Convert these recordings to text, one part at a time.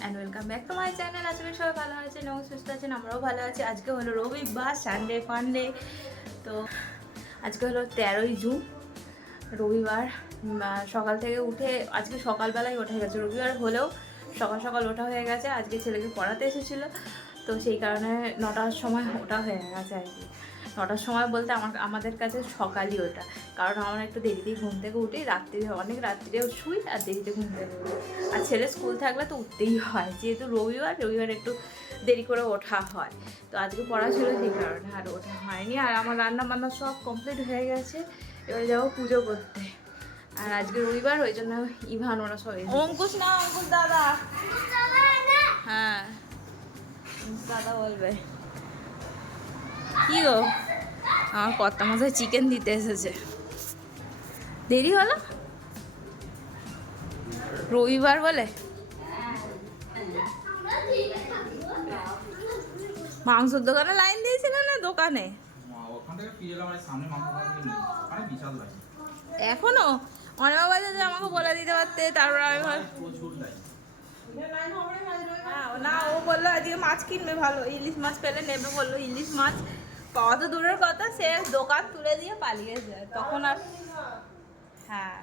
And welcome back to my channel. আজকে সবাই ভালো আছেন এবং সুস্থ আছেন, আমরাও ভালো আছি। আজকে হলো রবিবার, সানডে ফানডে। তো আজকে হলো 13ই জুন, রবিবার। সকাল থেকে উঠে আজকে সকালবেলায় ওঠা হয়ে গেছে, রবিবার হলেও সকাল সকাল ওঠা হয়ে গেছে। আজকে ছেলেকে পড়াতে এসেছিলো, তো সেই কারণে 9টার সময় ওঠা হয়ে গেছে আর কি। 9টার সময় বলতে আমাদের কাছে সকালই ওটা, কারণ আমরা একটু দেরিতেই ঘুম থেকে উঠি, রাত্রিরে অনেক রাত্রিরেও শুই আর দেরিতে ঘুম থেকে উঠি। আর ছেলে স্কুল থাকলে তো উঠতেই হয়, যেহেতু রবিবার একটু দেরি করে ওঠা হয়। তো আজকে পড়া ছিল সেই কারণে আর ওঠা হয়নি। আর আমার রান্না বান্না সব কমপ্লিট হয়ে গেছে, এবারে যাবো পুজো করতে। আর আজকে রবিবার, ওই জন্য ইভান ওরা সবাই। অঙ্কুশ না, অঙ্কুশ দাদা। হ্যাঁ, দাদা বলবে। কি গো, আমার কর্তা মশাই চিকেন দিতে এসেছে। দেরি হলো রবিবার বলে। মাংসের দোকানে লাইন দিয়েছিল না দোকানে? এখনো অনেক বাজে যে আমাকে বলে দিতে পারতে, তারপর আমি না, ও বললো আজকে মাছ কিনবে, ভালো ইলিশ মাছ পেলে নেবে বললো। ইলিশ মাছ পাওয়া তো দূরের কথা, সে দোকান তুলে দিয়ে পালিয়ে যায় তখন আর। হ্যাঁ,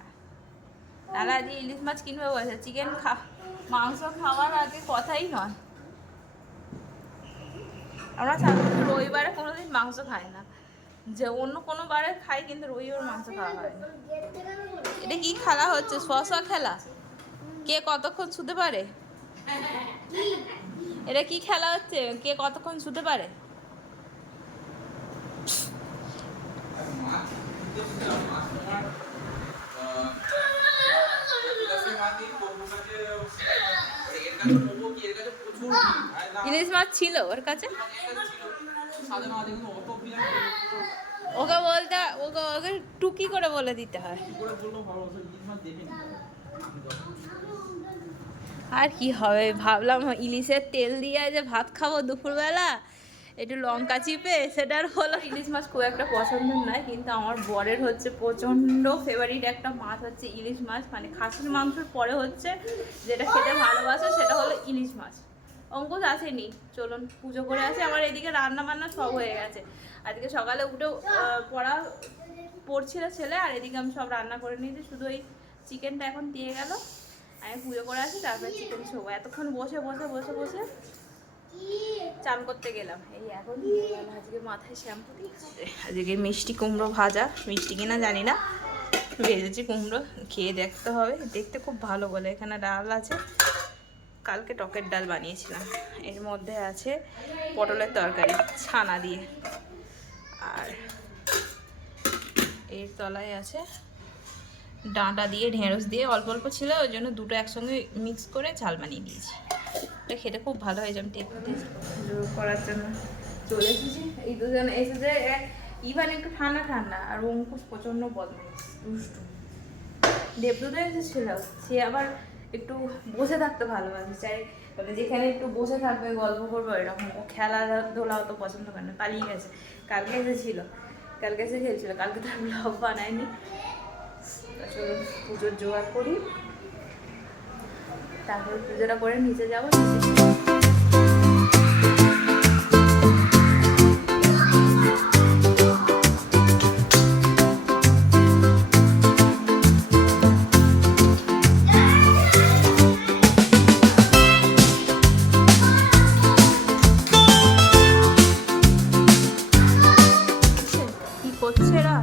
তাহলে আজকে ইলিশ মাছ কিনবে বলছে। চিকেন মাংস খাওয়ার আগে কথাই নয়। আমরা রবিবারে কোনোদিন মাংস খাই না, যে অন্য কোনো বারে খাই, কিন্তু রবিবার মাংস খাওয়া হয় না। এটা কি খেলা হচ্ছে? শশা খেলা? কে কতক্ষণ শুতে পারে? এটা কি খেলা হচ্ছে? কে কতক্ষণ শুতে পারে? ইলিশ মাছ ছিল ওর কাছে। ওকে বলতে, ওকে টুকি করে বলে দিতে হয়। আর কি হবে, ভাবলাম ইলিশের তেল দিয়ে যে ভাত খাবো দুপুরবেলা, একটু লঙ্কা চিপে, সেটার হলো। ইলিশ মাছ খুব একটা পছন্দের নয়, কিন্তু আমার বরের হচ্ছে প্রচণ্ড ফেভারিট একটা মাছ হচ্ছে ইলিশ মাছ। মানে খাসির মাংসের পরে হচ্ছে যেটা খেতে ভালোবাসে সেটা হলো ইলিশ মাছ। অঙ্কুশ আসেনি, চলুন পুজো করে আসে। আমার এদিকে রান্না বান্না সব হয়ে গেছে। আজকে সকালে উঠে পড়ছিল ছেলে, আর এদিকে আমি সব রান্না করে নিয়েছি। শুধু ওই চিকেনটা এখন দিয়ে গেল, আমি পুজো করে আসি, তারপরে চিকেন ছোবো। এতক্ষণ বসে বসে বসে বসে চান করতে গেলাম, এই এখন দিয়ে গেল। আজকে মাথায় শ্যাম্পু দিয়েছে। আজকে মিষ্টি কুমড়ো ভাজা, মিষ্টি কিনা জানি না, ভেজেছি কুমড়ো, খেয়ে দেখতে হবে। দেখতে খুব ভালো বলে। এখানে ডাল আছে, কালকে টকের ডাল বানিয়েছিলাম। এর মধ্যে আছে পটলের তরকারি ছানা দিয়ে, আর এর তলায় আছে ডাঁটা দিয়ে, ঢেঁড়স দিয়ে, অল্প অল্প ছিল, ওই জন্য দুটো একসঙ্গে মিক্স করে ঝাল বানিয়ে দিয়েছি। এটা খেতে খুব ভালো হয়েছে। আমি টেপ করার জন্য চলে এসেছি। এই দুজন এসেছে, ইভান একটু ঠান্ডা ঠান্ডা, আর অঙ্কুশ প্রচণ্ড বদমাইশ দুষ্টু। দেবদুটো এসেছিল, সে আবার একটু বসে থাকতে ভালোবাসে, চাই মানে যেখানে একটু বসে থাকবে, গল্প করবে, এরকম। ও খেলাধুলা অত পছন্দ করে না, পালিয়ে গেছে। কালকে এসে খেলছিল, কালকে তার ব্লগ বানায়নি। চলুন পুজোর জোগাড় করি, তারপরে পুজোটা করে নিচে যাবো। কি করছে এরা?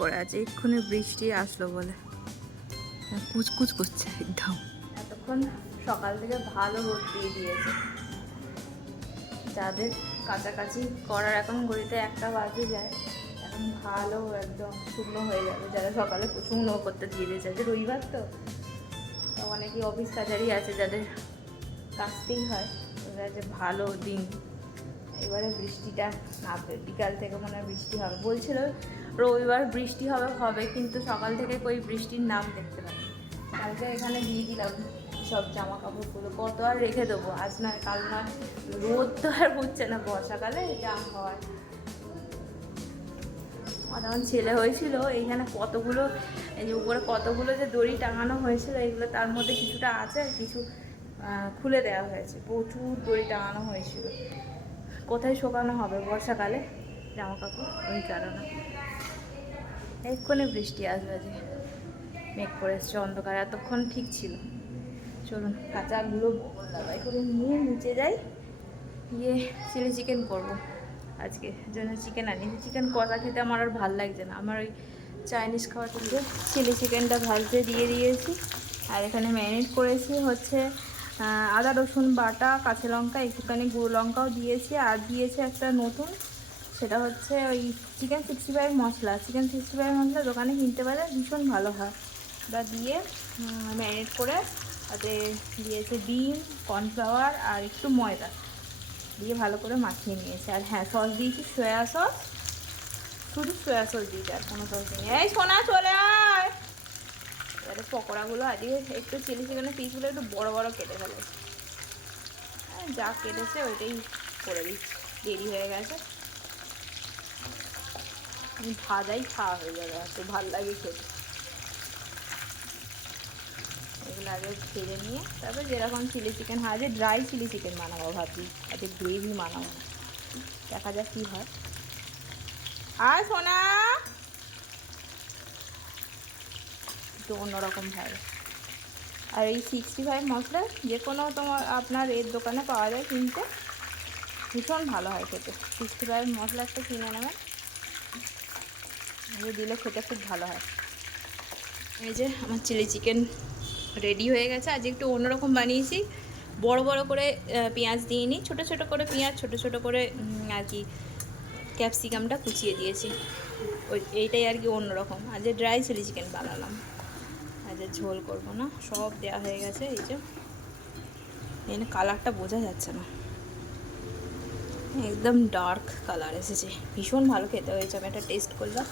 করে আছে, এক্ষুনি বৃষ্টি আসলো বলে কুচকুচ করছে একদম। এতক্ষণ সকাল থেকে ভালো রোদ দিয়ে দিয়েছে। যাদের কাছাকাছি করার এখন ঘড়িতে 1টা বাজে যায়, এখন ভালো একদম শুকনো হয়ে যাবে। যারা সকালে শুকনো করতে দিয়ে দিয়েছে, যে রবিবার তো অনেকেই অফিস কাছারি আছে, যাদের কাছতেই হয়, ওরা যে ভালো দিন। এবারে বৃষ্টিটা নামবে, বিকাল থেকে মনে হয় বৃষ্টি হবে বলছিল। রবিবার বৃষ্টি হবে, কিন্তু সকাল থেকে কই বৃষ্টির নাম দেখতে পাই। কালকে এখানে দিয়ে দিলাম সব জামা কাপড়গুলো কত আর রেখে দেবো, আজ নয় কাল নয়, রোদ তো আর হচ্ছে না বর্ষাকালে যা হয়। তখন ছেলে হয়েছিল এইখানে কতগুলো, এই যে উপরে কতগুলো যে দড়ি টাঙানো হয়েছিল এগুলো তার মধ্যে কিছুটা আছে আর কিছু খুলে দেওয়া হয়েছে, প্রচুর দড়ি টাঙানো হয়েছিল। কোথায় শোকানো হবে বর্ষাকালে জামা কাপড়, ওই কারণে। এক্ষুনি বৃষ্টি আসবে, যে মেঘ করে এসছে, অন্ধকার এতক্ষণ ঠিক ছিল। চলুন কাঁচাগুলো দাবাই করে নিয়ে নিচে যাই, গিয়ে চিলি চিকেন করবো। আজকে জন্য চিকেন আনি, চিকেন কষা খেতে আমার আর ভাল লাগছে না, আমার ওই চাইনিজ খাওয়া থেকে চিলি চিকেনটা ভাজতে দিয়ে দিয়েছি। আর এখানে ম্যারিনেট করেছি হচ্ছে আদা রসুন বাটা, কাঁচা লঙ্কা, একটুখানি গুঁড়ো লঙ্কাও দিয়েছি। আর দিয়েছি একটা নতুন, সেটা হচ্ছে ওই চিকেন 65 মশলা। চিকেন 65 মশলা দোকানে কিনতে পারে, ভীষণ ভালো হয়। ওটা দিয়ে ম্যারিনেট করে তাতে দিয়েছে ডিম, কর্নফ্লাওয়ার আর একটু ময়দা দিয়ে ভালো করে মাখিয়ে নিয়েছে। আর হ্যাঁ, সস দিয়েছি সয়া সস, শুধু সয়া সস দিয়েছি, আর কোনো সস দিই। এই সোনা চলে আয়। এবারে পকোড়াগুলো আজকে একটু চিলি চিকেনের পিসগুলো একটু বড় বড় কেটে ফেলেছে, যা কেটেছে ওইটাই করে দিচ্ছি, দেরি হয়ে গেছে। ভাজাই খাওয়া হয়ে যাবে, এত ভাল লাগে খেতে। এগুলো আগে ভেজে নিয়ে তারপর যেরকম চিলি চিকেন হয়, যে ড্রাই চিলি চিকেন বানাবো ভাবছি, আজকে গ্রেভি বানাবো না, দেখা যাক কী হয়। আর সোনা একটু অন্যরকম ভাবে। আর এই 65 মশলা যে কোনো তোমার আপনার এর দোকানে পাওয়া যায় কিনতে, ভীষণ ভালো হয় খেতে। 65 মশলা একটা কিনে নেবেন, দিলে খেতে খুব ভালো হয়। এই যে আমার চিলি চিকেন রেডি হয়ে গেছে। আজ একটু অন্যরকম বানিয়েছি, বড় বড় করে পেঁয়াজ দিয়ে নিই, ছোটো ছোটো করে পেঁয়াজ, ছোটো ছোটো করে আর কি ক্যাপসিকামটা কুচিয়ে দিয়েছি। ওই এইটাই আর কি অন্যরকম। আজ ড্রাই চিলি চিকেন বানালাম, আজ ঝোল করবো না, সব দেওয়া হয়ে গেছে। এই যে এখানে কালারটা বোঝা যাচ্ছে না, একদম ডার্ক কালার এসেছে, ভীষণ ভালো খেতে হয়েছে। আমি একটা টেস্ট করলাম,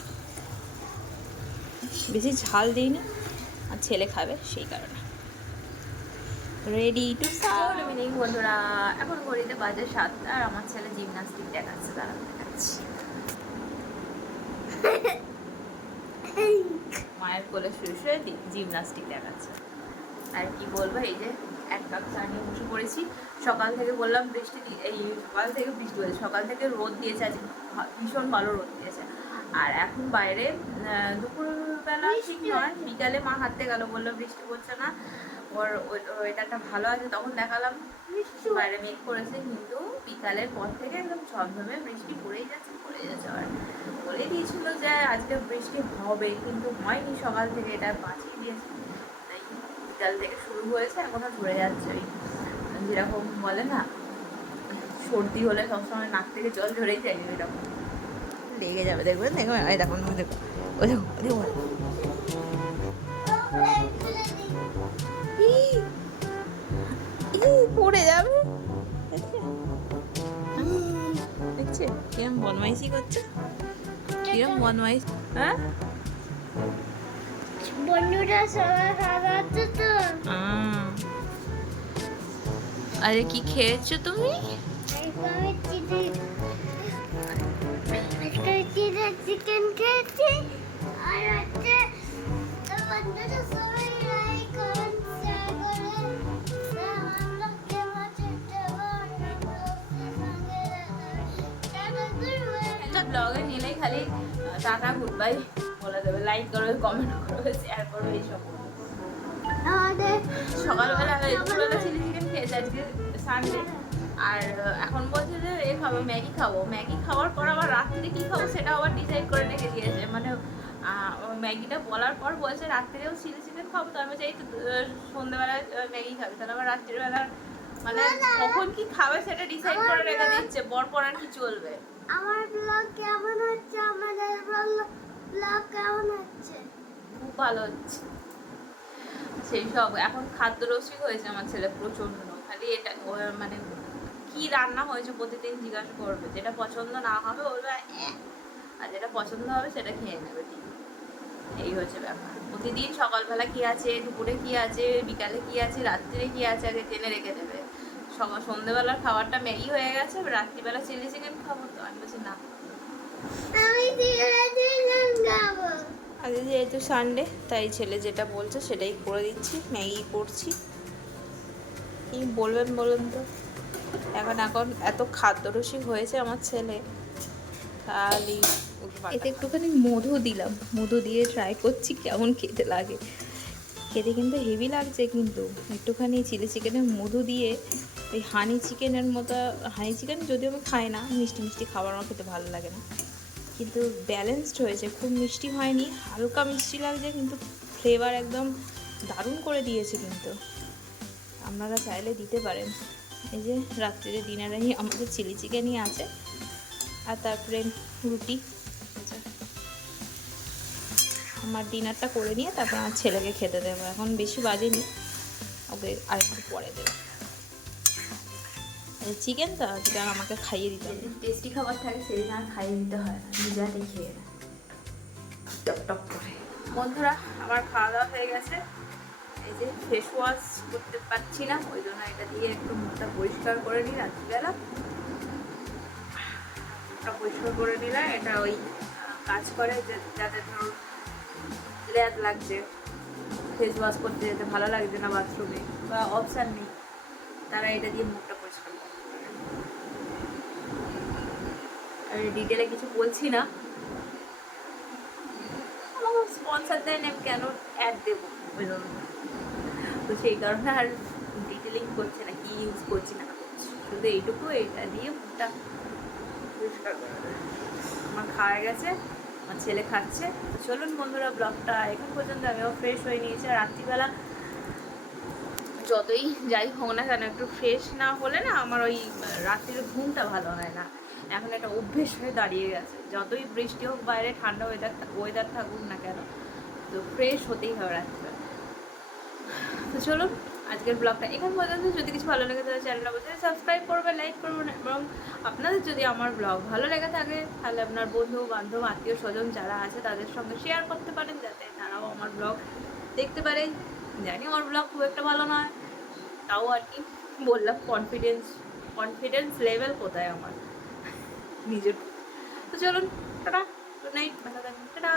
বেশি ঝাল দিইনি, আর ছেলে খাবে সেই কারণে। Ready to serve. Good evening বন্ধুরা, এখন ঘড়িতে বাজে 7টা, আর আমার ছেলে জিমনাস্টিক দেখাচ্ছে, তারা দেখাচ্ছি। মায়ের কোলে শুয়ে শুয়ে জিমনাস্টিক দেখাচ্ছে। আর কি বলবো, এই যে এক কাপ চা নিয়ে বসে পড়েছি। সকাল থেকে বললাম বৃষ্টি, এই সকাল থেকে বৃষ্টি হয়েছে, সকাল থেকে রোদ দিয়েছে, আজ ভীষণ ভালো রোদ দিয়েছে। আর এখন বাইরে দুপুরবেলা ঠিক নয়, বিকালে মা হাঁটতে গেল, বললো বৃষ্টি পড়ছে না, ওর ওয়েদারটা ভালো আছে। তখন দেখালাম বাইরে মেঘ করেছে, কিন্তু বিকালের পর থেকে একদম ঝমঝমে বৃষ্টি পড়েই যাচ্ছে। আর বলে দিয়েছিল যে আজকে বৃষ্টি হবে, কিন্তু হয়নি। সকাল থেকে এটা বাঁচিয়ে দিয়েছে, তাই বিকাল থেকে শুরু হয়েছে, এখনো ধরে যাচ্ছে। ওই যেরকম বলে না, সর্দি হলে সবসময় নাক থেকে জল ঝরেই যায়, এরকম লেগে যাবে। দেখবেন দেখবেন, এই দেখুন, দেখো ওই দেখো দেখো, পড়ে যাবে। দেখছে কিরম বদমাইশি করছে, কিরম বদমাইশ। হ্যাঁ বন্ধুরা সবাই ভালো আছে তো? আরে কি খেয়েছো তুমি? চিকেন খেয়েছি, আর হচ্ছে বন্ধুরা সবাই লাইক কমেন্ট শেয়ার করে আমরা কেমন ব্লগে নিলেই খালি টাটা গুড বাই বলে দেবে, লাইক করবে, কমেন্ট করবে, শেয়ার করবে, এইসব। আমাদের সকালবেলা দুপুরবেলা চিলি চিকেন খেয়েছে, আজকে সানডে। আর এখন বলছে যে এ খাবো, ম্যাগি খাবো। ম্যাগি খাওয়ার পর আবার রাত্রে কী খাবো সেটা আবার ডিসাইড করে রেখে দিয়েছে। মানে ম্যাগিটা বলার পর বলছে রাত্রেও চিলি চিকেন খাবো। তো আমি চাই সন্ধ্যেবেলায় ম্যাগি খাবি, তাহলে আবার রাত্রিবেলা মানে কখন কি খাবে সেটা ডিসাইড করে রেখে দিচ্ছে। পরপর আর কি চলবে। আমার ব্লগ কেমন হচ্ছে? আমাদের ব্লগ কেমন হচ্ছে? খুব ভালো হচ্ছে। সেই সব এখন খাদ্য রসিক হয়েছে আমার ছেলে প্রচন্ড। খালি এটা মানে কি রান্না হয়েছে প্রতিদিন জিজ্ঞাসা করবে, যেটা পছন্দ না হবে বলবে, আর যেটা পছন্দ হবে সেটা খেয়ে নেবে। ঠিক এই হচ্ছে ব্যাপার। প্রতিদিন সকালবেলা কি আছে, দুপুরে কি আছে, বিকালে কি আছে, রাত্রিরে কি আছে আগে জেনে রেখে দেবে। সন্ধ্যেবেলার খাবারটা ম্যাগি হয়ে গেছে, রাত্রিবেলা চিলি চিকেন খাবো। তো আমি বলছি না, আমি চিকেন খাবো। আজ যেহেতু সানডে তাই ছেলে যেটা বলছে সেটাই করে দিচ্ছি, ম্যাগি করছি। কি বলবেন বলুন তো, এখন এখন এত খাদ্যরসিক হয়েছে আমার ছেলে, খালি এতে একটুখানি মধু দিলাম, মধু দিয়ে ট্রাই করছি কেমন খেতে লাগে। খেতে কিন্তু হেভি লাগছে, কিন্তু একটুখানি চিলি চিকেনের মধু দিয়ে ওই হানি চিকেনের মতো, হানি চিকেন যদিও আমি খাই না, মিষ্টি মিষ্টি খাবার আমার খেতে ভালো লাগে না, কিন্তু ব্যালেন্সড হয়েছে, খুব মিষ্টি হয়নি, হালকা মিষ্টি লাগছে, কিন্তু ফ্লেভার একদম দারুণ করে দিয়েছে। কিন্তু আপনারা চাইলে দিতে পারেন। এই যে রাত্রিরে ডিনারে আমাদের চিলি চিকেনই আছে, আর তারপরে রুটি। আমার ডিনারটা করে নিয়ে তারপর আমার ছেলেকে খেতে দেবো, এখন বেশি বাজেনি, ওকে আরেকটু পরে দেবো। চিকেন তো যেটা আমাকে খাইয়ে দিতে হবে, টেস্টি খাবার থাকে সেদিন আর খাইয়ে দিতে হয় না, নিজে হাতেই খেয়ে নেয় টপ টপ করে। বন্ধুরা, আমার খাওয়া দাওয়া হয়ে গেছে। এই যে ফেস ওয়াশ করতে পারছি না, ওই জন্য এটা দিয়ে একটু মুখটা পরিষ্কার করে নিই রাত্রিবেলা। মুখটা পরিষ্কার করে নিলে এটা ওই কাজ করে, যে যাদের ধরুন ল্যাদ লাগছে, ফেস ওয়াশ করতে যেতে ভালো লাগছে না বাথরুমে বা অপশান নেই, তারা এটা দিয়ে মুখটা পরিষ্কার করে। আমি ডিটেলে কিছু বলছি না, আমার স্পন্সার দেন, আমি কেন অ্যাড দেবো ওই জন্য, তো সেই কারণে আর ডিটেলিং করছে না কি ইউজ করছি না করছি, শুধু এইটুকু, এটা দিয়ে মুখটা পরিষ্কার করে দেবে। আমার খাওয়া গেছে, আমার ছেলে খাচ্ছে। তো চলুন বন্ধুরা, ব্লগটা এখন পর্যন্ত আমিও ফ্রেশ হয়ে নিয়েছি। আর রাত্রিবেলা যতই যাই হোক না কেন, একটু ফ্রেশ না হলে না আমার ওই রাত্রির ঘুমটা ভালো হয় না। এখন একটা অভ্যেস হয়ে দাঁড়িয়ে গেছে, যতই বৃষ্টি হোক বাইরে, ঠান্ডা ওয়েদার থাকুক না কেন, তো ফ্রেশ হতেই হবে রাত্রিবেলা। তো চলুন আজকের ব্লগটা এখান পর্যন্ত। যদি কিছু ভালো লেগে তাহলে চ্যানেলটা অবশ্যই সাবস্ক্রাইব করবেন, লাইক করবেন, এবং আপনাদের যদি আমার ব্লগ ভালো লেগে থাকে তাহলে আপনার বন্ধু বান্ধব আত্মীয় স্বজন যারা আছে তাদের সঙ্গে শেয়ার করতে পারেন, যাতে তারাও আমার ব্লগ দেখতে পারে। জানি আমার ব্লগ খুব একটা ভালো নয়, তাও আর কি বললাম, কনফিডেন্স লেভেল কোথায় আমার নিজের। তো চলুন, টাটা, গুড নাইট, ভালো থাকবেন, টাটা।